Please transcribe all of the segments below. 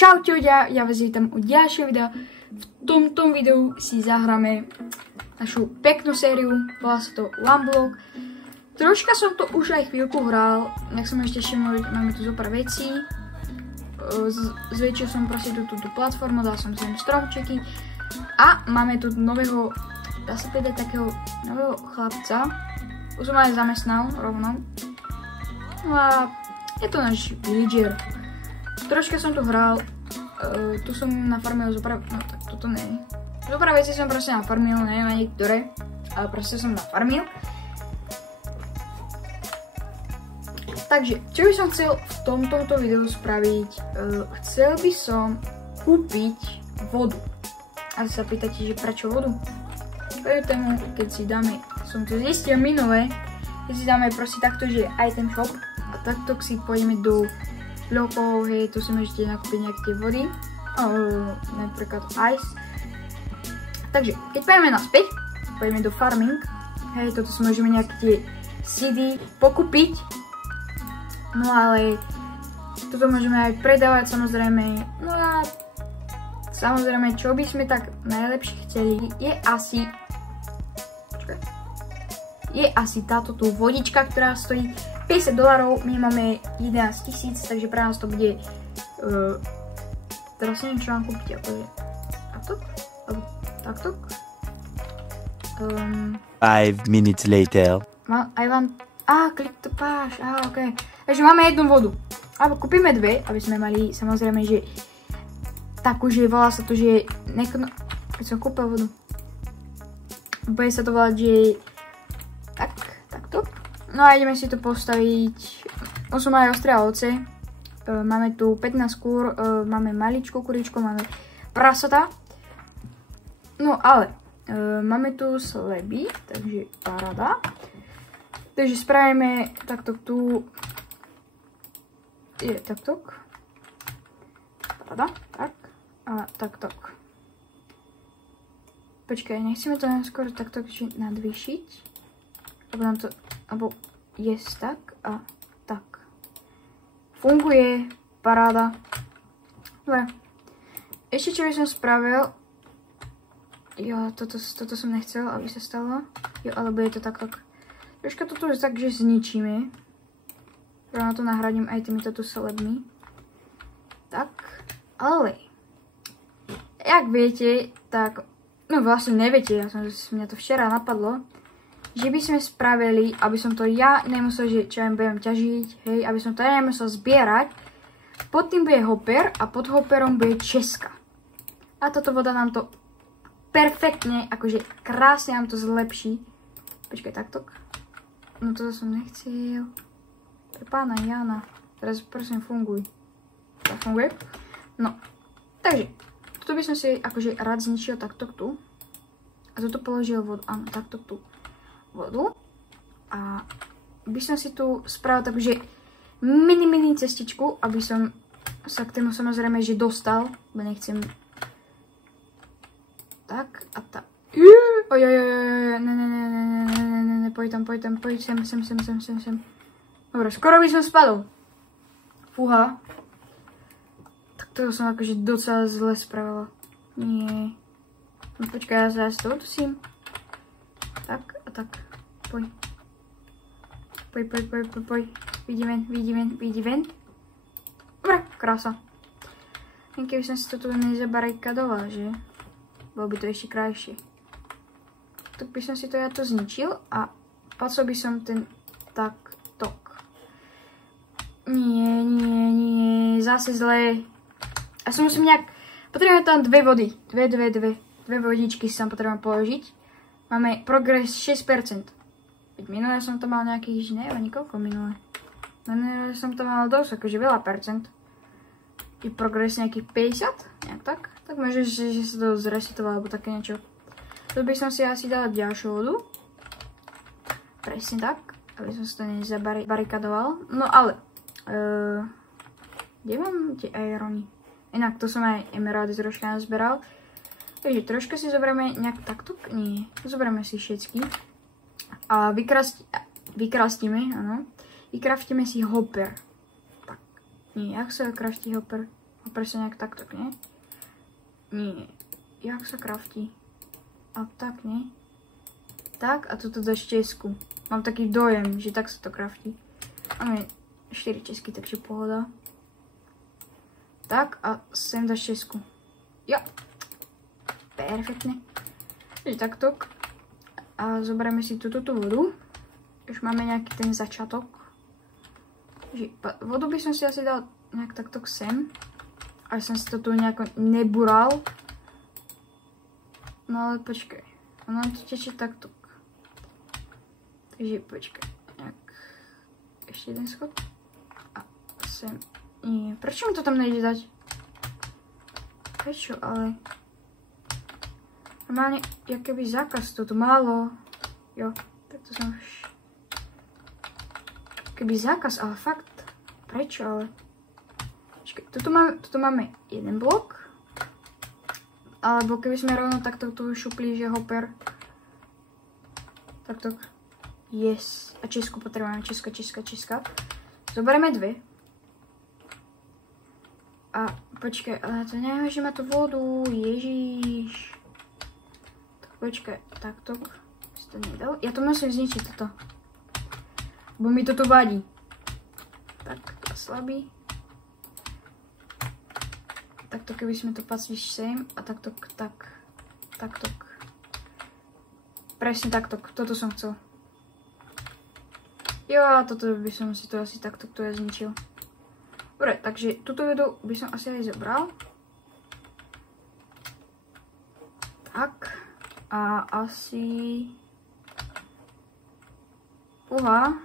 Čaute ľudia, ja vás vítam u ďalšieho videa. V tomto videu si zahráme našu peknú sériu, volá sa to Lamblok. Troška som to už aj chvíľku hral, jak som ešte všimol, máme tu zopár vecí. Zväčšil som proste túto platformu, dal som sem stromčeky. A máme tu nového, dá sa povedať takého nového chlapca. Už som aj zamestnal rovno. No a je to náš villager. Troška som tu hral, tu som nafarmil zopár, no tak toto nie. Zopár veci som proste nafarmil, neviem ani ktoré, ale proste som nafarmil. Takže, čo by som chcel v tomto videu spraviť, chcel by som kúpiť vodu. A sa pýtate, že prečo vodu? Prvú tému, keď si dáme, som to zistil minule, keď si dáme proste takto, že item shop a takto si pôjdeme do blokov, hej, tu si môžete nakúpiť nejaké tie vody, napríklad ice. Takže, keď pôjdeme naspäť, pôjdeme do farming, hej, toto si môžeme nejaké tie seedy pokúpiť, no ale toto môžeme aj predávať samozrejme, no a samozrejme, čo by sme tak najlepšie chceli, je asi táto tu vodička, ktorá stojí $50, my máme 11 000, takže pre nás to bude, teraz neviem, čo mám kúpiť, akože, takto? Alebo takto? 5 minutes later. Click to pass, ok. Takže máme jednu vodu, alebo kúpime dve, aby sme mali, samozrejme, že takú, že volá sa to, že keď som kúpil vodu, bude sa to volať, že takto. No a ideme si tu postaviť, som aj ostré ovce, máme tu 15 kúr, máme maličkú kuričku, máme prasata, no ale máme tu sleby, takže paráda, takže spravíme takto tu, je takto, paráda, tak a takto. Počkaj, nechceme to skôr takto nadvýšiť, alebo nám to, alebo yes, tak a tak. Funguje, paráda. Dobre. Ešte čo by som spravil, jo, toto som nechcel, aby sa stalo. Jo, alebo je to takto. Troška toto už tak, že zničíme. Rovno to nahradím aj týmito tu celebmi. Tak, ale jak viete, tak, no vlastne neviete, mňa to včera napadlo, že by sme spravili, aby som to ja nemusel, že čo ja budem ťažiť, hej, aby som to ja nemusel zbierať. Pod tým bude hopper a pod hopperom bude česka. A táto voda nám to perfektne, akože krásne nám to zlepší. Počkaj, takto. No toto som nechcel. Pre pána Jana. Teraz prosím funguj. To funguje? No. Takže, toto by som si akože rád zničil takto tu. A toto položil vodu, áno, takto tu. Vodu a by som si tu spravil takže mini cestičku, aby som sa k tému samozrejme, že dostal, bo nechcem tak a tak. Ne, poď sem. Dobre, skoro by som spadol. Fúha. Tak to som akože docela zle spravila. Nie. No počkaj, ja sa to udusím. Tak a tak. Poď. Vidí ven. Dobre, krása. Len keby som si to tu nezabarikadoval, že? Bolo by to ešte krajšie. Tak by som si to ja to zničil a pacol by som ten taktok. Nie, zase zle. Ja som musím nejak, potrebujem tam dve vody. Dve vodičky si tam potrebujem položiť. Máme progres 6%. Veď minule som to mal nejakých, neviem, koľko minule. Minule som to mal dosť, akože veľa percent. Je progres nejakých 50, nejak tak. Tak možno, že sa to zresetovalo, alebo také niečo. Tu by som si asi dal ďalšiu vodu. Presne tak, aby som si to nezabarikadoval. No ale, kde mám tie irony? Inak to som aj emeraldy troška nazberal. Takže troška si zoberieme nejak takto, nie, zoberieme si všetky a vykraftíme si hopper. Tak, nie, jak sa kraftí hopper? A presne nejak takto, nie? Nie. Jak sa kraftí? A tak, nie? Tak a toto dáš česku. Mám taký dojem, že tak sa to kraftí. Máme 4 česky, takže pohoda. Tak a sem dáš česku. Jo. Perfektne. Takže takto. A zoberieme si túto vodu. Už máme nejaký ten začiatok. Vodu by som si asi dal nejak takto sem. Až som si to tu nejako nebural. No ale počkaj. Ono to teče takto. Takže počkaj. Nejak. Ešte jeden schod. A sem. Nie. Prečo mi to tam nejde dať? Prečo ale? Normálne, jak keby zákaz toto málo. Jo, tak to som už... Keby zákaz, ale fakt. Prečo ale? Počkej, tuto máme jeden blok. Alebo keby sme rovno takto tu šupli, že hopper. Takto. Yes. A česku potrebujeme. Česka. Zoberieme 2. A počkaj, ale to neviem, že má tu vodu. Ježíš. Tak počkaj, takto. Si to nedal. Ja to musím zničiť toto. Bo mi to tu vadí. Tak, slabý. Takto keby sme to pacíš sem a takto, takto. Presne takto, toto som chcel. Jo, a toto by som si to asi takto tu ja zničil. Dobre, takže túto vedu by som asi aj zobral. Tak. A asi... Uha.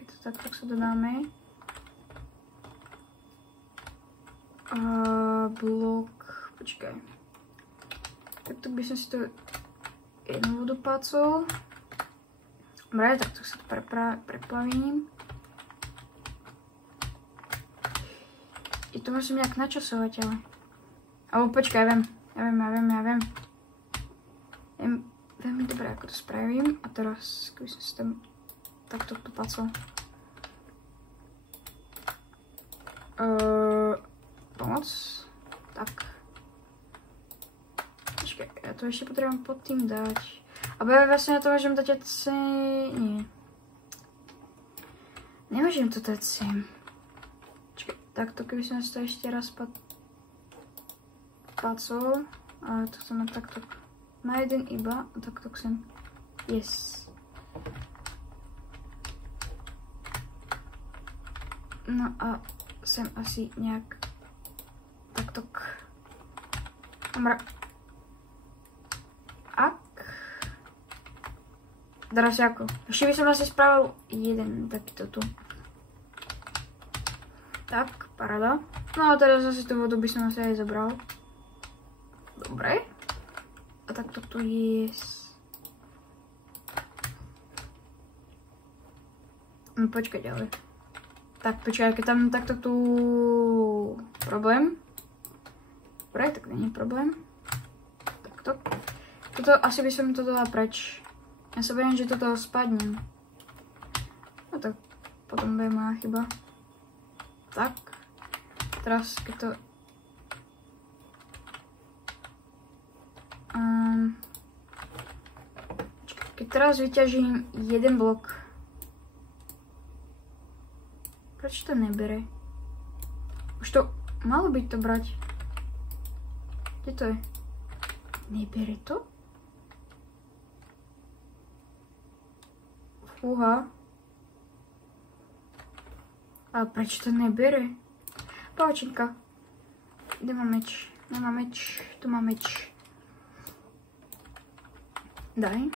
Je to tak sa dodáme. Blok, počkaj. Takto by som si to jednu vodu pácol. Dobre, takto sa to preplavím. I to musím nejak načasovať, ale... Alebo počkaj, ja viem. Veľmi dobre, ako to spravím. A teraz, keby som si tam takto to pácol. Pomoc. Tak. Počkaj, ja to ešte potrebujem pod tým dať. A vlastne na to môžem dať sem. Nie. Nemôžem to dať sem. Počkaj, takto keby som si to ešte raz pacol. Ale to chcem mať takto. Na jeden iba. A takto sem. Yes. No a sem asi nejak takto. Dobre. Ak. Teraz ako? Ešte by som asi spravil jeden takýto tu. Tak, paráda. No a teraz asi tú vodu by som asi aj zobral. Dobre. A takto tu je. No počkaj ďalej. Tak počkaj, keď tam takto tu problém. Dobre, tak nie je problém. Takto. Toto asi by som to dala preč. Ja sa bojím, že toto spadnem. No tak potom bude moja chyba. Tak. Teraz keď to... Keď teraz vyťažím jeden blok. Prečo to nebere? Už to malo byť to brať. Kde to je? Nebere to? Fúha. Ale prečo to nebere? Palačinka. Kde mám meč? Nemám meč. Tu mám meč. Daj.